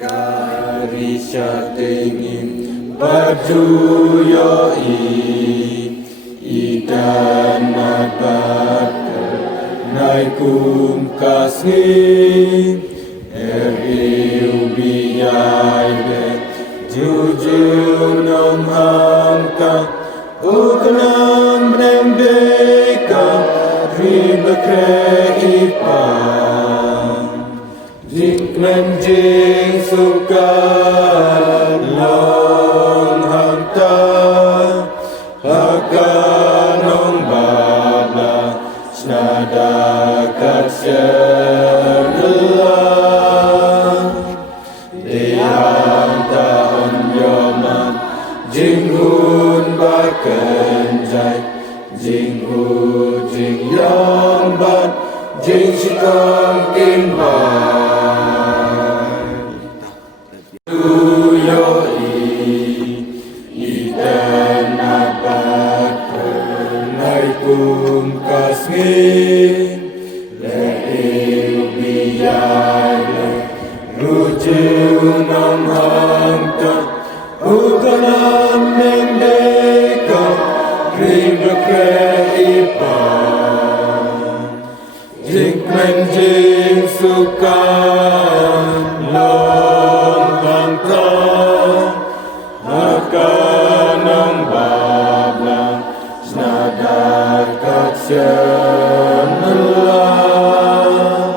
Karisya tingin berduyoi idan nabat naikum kasih eriu biyai de jujur nom hamka uknam bremdeka ribakre ipang jing jing suka long hamta hakanong babla snada katsya Jing hun baken jai Jing hu jing yang bat Jing shikam kim bai Tu yo iten abat Nai kum kasngin Le il biyai le Rujiu nam hamtat Ukanam nendeka Ribakre ipang Jing jing sukan Long bangkang Hakanang bablang Snadar katsyan melang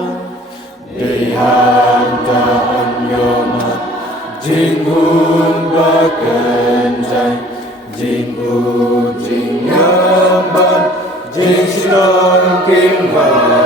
Dihang ta'an yomat Jing hun baken jai Jing hu jing yang ban Jing shikam kim bai